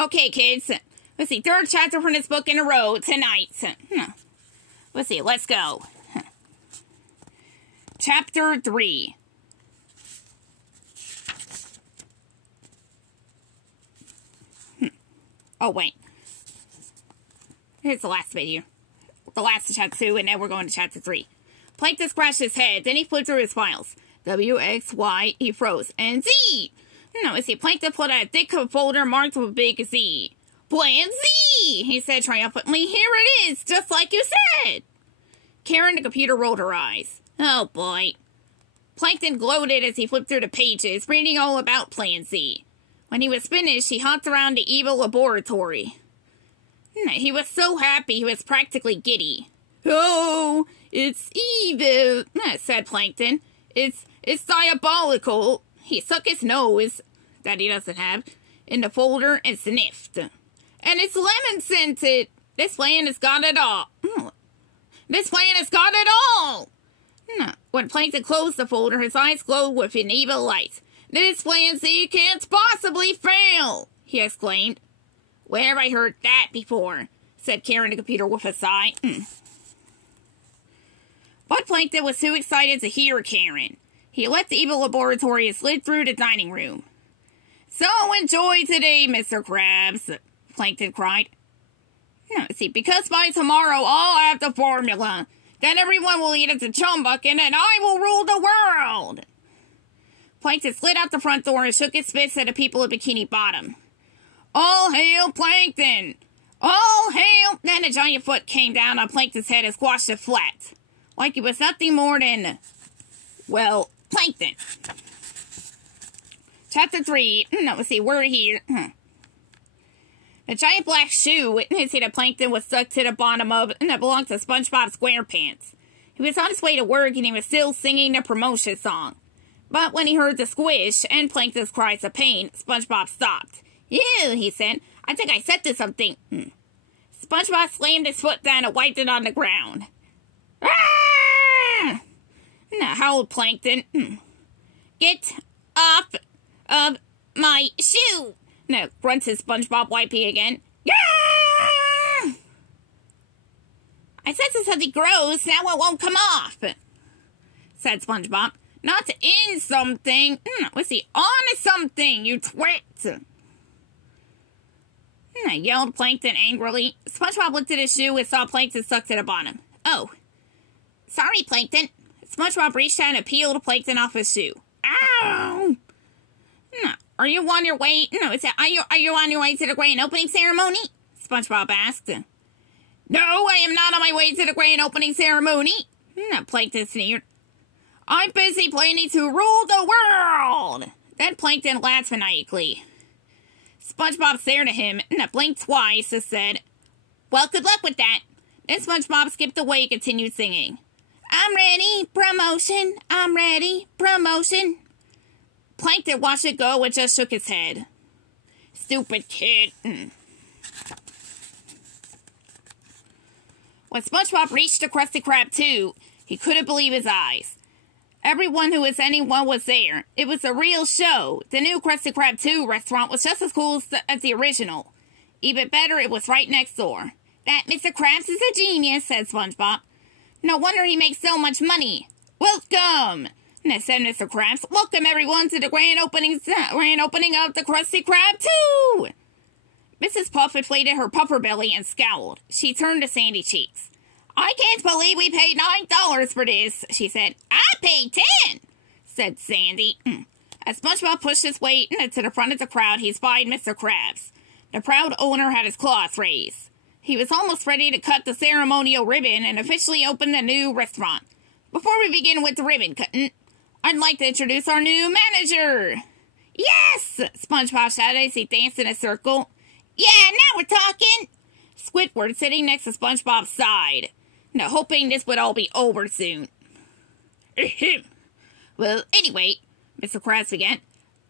Okay, kids. Let's see, third chapter from this book in a row tonight. Let's see, let's go. Chapter 3. Oh, wait. Here's the last video. The last of chapter 2, and then we're going to chapter 3. Plankton scratched his head, then he flipped through his files. W, X, Y, he froze, and Z! Let's see, Plankton pulled out a thick folder marked with a big Z. Plan Z! He said triumphantly. Here it is, just like you said! Karen, the computer, rolled her eyes. Oh, boy. Plankton gloated as he flipped through the pages, reading all about Plan Z. When he was finished, he hopped around the evil laboratory. He was so happy he was practically giddy. Oh, it's evil, said Plankton. It's diabolical. He stuck his nose, that he doesn't have, in the folder and sniffed. And it's lemon-scented. This plan has got it all. This plan has got it all. When Plankton closed the folder, his eyes glowed with an evil light. This Plan Z can't possibly fail, he exclaimed. Where have I heard that before? Said Karen the computer with a sigh. But Plankton was too excited to hear Karen. He left the evil laboratory and slid through the dining room. So enjoy today, Mr. Krabs, Plankton cried. See, because by tomorrow I'll have the formula. Then everyone will eat at the chum bucket and I will rule the world. Plankton slid out the front door and shook his fist at the people at Bikini Bottom. All hail Plankton! All hail! Then a giant foot came down on Plankton's head and squashed it flat. Like it was nothing more than, well, Plankton. Chapter 3. Let's see, we're here. The giant black shoe, see that Plankton was stuck to the bottom of, and that belonged to SpongeBob SquarePants. He was on his way to work and he was still singing the promotion song. But when he heard the squish and Plankton's cries of pain, SpongeBob stopped. Ew, he said. I think I set to something. SpongeBob slammed his foot down and wiped it on the ground. Ah! Howled Plankton. Get off of my shoe! Grunted SpongeBob, wiping again. Ah! I said to something gross, now it won't come off, said SpongeBob. Not in something. Let's see, on something, you twit! Yelled Plankton angrily. SpongeBob looked at his shoe and saw Plankton stuck to the bottom. Oh. Sorry, Plankton. SpongeBob reached out and peeled Plankton off his shoe. Ow! Are you on your way? Are you on your way to the grand opening ceremony? SpongeBob asked. No, I am not on my way to the grand opening ceremony. Plankton sneered. I'm busy planning to rule the world. Then Plankton laughed maniacally. SpongeBob stared at him and blinked twice and said, well, good luck with that. Then SpongeBob skipped away and continued singing. I'm ready, promotion, I'm ready, promotion. Plankton watched it go and just shook his head. Stupid kid. When SpongeBob reached the Krusty Krab 2, he couldn't believe his eyes. Everyone who was anyone was there. It was a real show. The new Krusty Krab 2 restaurant was just as cool as the original. Even better, it was right next door. That Mr. Krabs is a genius, said SpongeBob. No wonder he makes so much money. Welcome, said Mr. Krabs. Welcome, everyone, to the grand opening of the Krusty Krab 2. Mrs. Puff inflated her puffer belly and scowled. She turned to Sandy Cheeks. I can't believe we paid $9 for this, she said. I paid $10, said Sandy. As SpongeBob pushed his way to the front of the crowd, he spied Mr. Krabs. The proud owner had his claws raised. He was almost ready to cut the ceremonial ribbon and officially open the new restaurant. Before we begin with the ribbon cutting, I'd like to introduce our new manager. Yes, SpongeBob shouted as he danced in a circle. Yeah, now we're talking. Squidward sitting next to SpongeBob's side. Now, hoping this would all be over soon. Well, anyway, Mr. Krabs began.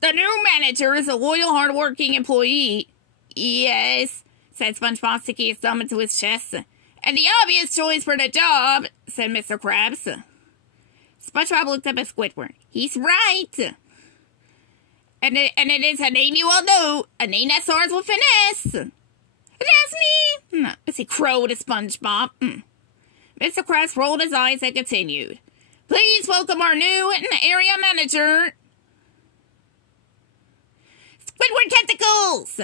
The new manager is a loyal, hard-working employee. Yes, said SpongeBob, sticking his thumb into his chest. And the obvious choice for the job, said Mr. Krabs. SpongeBob looked up at Squidward. He's right. And it is a name you all know, a name that starts with finesse. That's me, as he crowed at SpongeBob. Mr. Krabs rolled his eyes and continued. Please welcome our new area manager, Squidward Tentacles!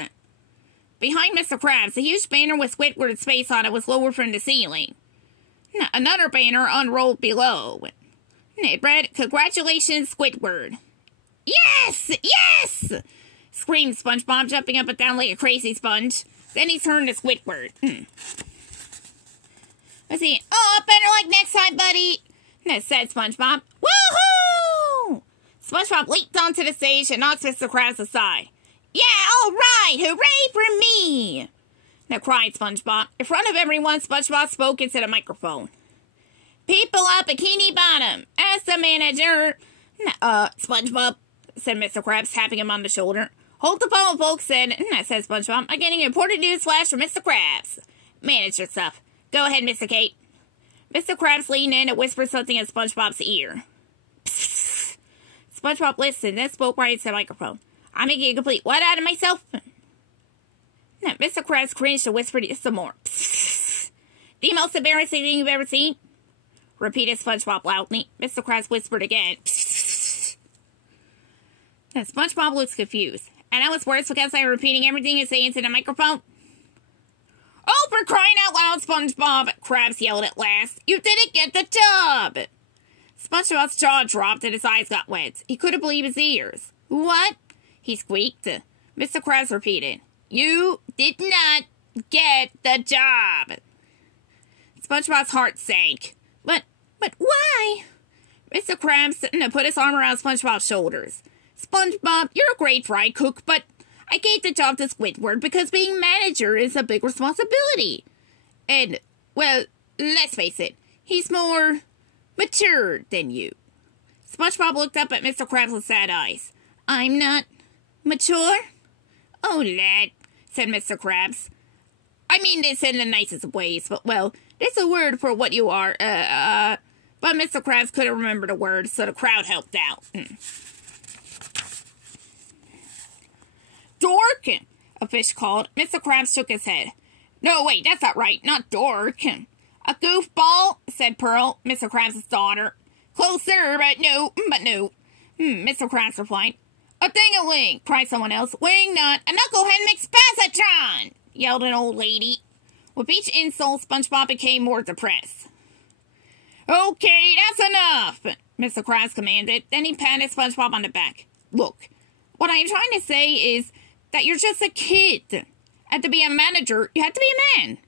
Behind Mr. Krabs, a huge banner with Squidward's face on it was lowered from the ceiling. Another banner unrolled below. It read, Congratulations, Squidward. Yes! Yes! Screamed SpongeBob, jumping up and down like a crazy sponge. Then he turned to Squidward. Let's see. Oh, better like next time, buddy, said SpongeBob. Woohoo! SpongeBob leaped onto the stage and knocked Mr. Krabs aside. Yeah, all right! Hooray for me! Now cried SpongeBob. In front of everyone, SpongeBob spoke into the microphone. People at Bikini Bottom, as the manager... SpongeBob, said Mr. Krabs, tapping him on the shoulder. Hold the phone, folks, said SpongeBob. I'm getting important news flash from Mr. Krabs. Manager stuff. Go ahead, Mr. Kate. Mr. Krabs leaned in and whispered something in SpongeBob's ear. Psst. SpongeBob listened, then spoke right into the microphone. I'm making a complete what out of myself? Mr. Krabs cringed and whispered some more. Psst. The most embarrassing thing you've ever seen? Repeated SpongeBob loudly. Mr. Krabs whispered again. Psst. SpongeBob looks confused. And now it's worse because I'm repeating everything you say into the microphone. Oh, for crying out loud, SpongeBob! Krabs yelled at last. You didn't get the job! SpongeBob's jaw dropped and his eyes got wet. He couldn't believe his ears. What? He squeaked. Mr. Krabs repeated. You did not get the job. SpongeBob's heart sank. But why? Mr. Krabs put his arm around SpongeBob's shoulders. SpongeBob, you're a great fry cook, but I gave the job to Squidward because being manager is a big responsibility. And, well, let's face it, he's more mature than you. SpongeBob looked up at Mr. Krabs with sad eyes. I'm not mature? Oh, lad, said Mr. Krabs. I mean this in the nicest of ways, but, well, there's a word for what you are, But Mr. Krabs couldn't remember the word, so the crowd helped out. Dork! A fish called. Mr. Krabs shook his head. No, wait, that's not right. Not dork. A goofball, said Pearl, Mr. Krabs' daughter. Closer, but no. Mr. Krabs replied. A ding-a-ling, cried someone else. Wingnut, a knucklehead mixed passatron, yelled an old lady. With each insult, SpongeBob became more depressed. Okay, that's enough, Mr. Krabs commanded. Then he patted SpongeBob on the back. Look, what I'm trying to say is that you're just a kid. And to be a manager, you have to be a man.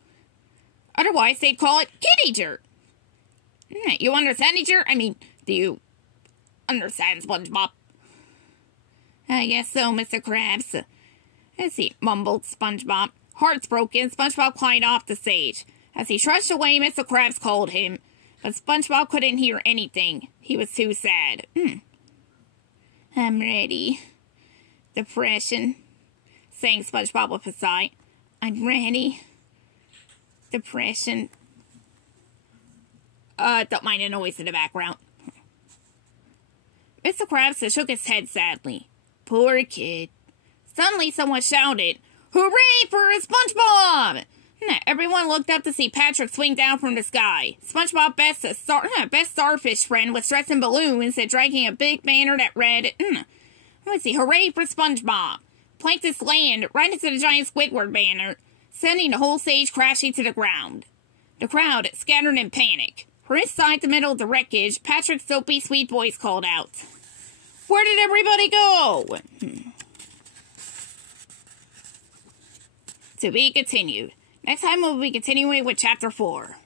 Otherwise, they'd call it kid-eater. You understand, eater? I mean, do you understand, SpongeBob? I guess so, Mr. Krabs. As he mumbled SpongeBob. Hearts broken, SpongeBob climbed off the stage. As he trudged away, Mr. Krabs called him. But SpongeBob couldn't hear anything. He was too sad. I'm ready. Depression, sang SpongeBob with a sigh. I'm ready. Depression. Don't mind the noise in the background. Mr. Krabs shook his head sadly. Poor kid. Suddenly someone shouted, Hooray for SpongeBob! Everyone looked up to see Patrick swing down from the sky. SpongeBob's best starfish friend was dressed in balloons and dragging a big banner that read, let's see, Hooray for SpongeBob! Plankton slammed right into the giant Squidward banner, sending the whole stage crashing to the ground. The crowd scattered in panic. From inside the middle of the wreckage, Patrick's soapy sweet voice called out, Where did everybody go? To be continued. Next time we'll be continuing with Chapter 4.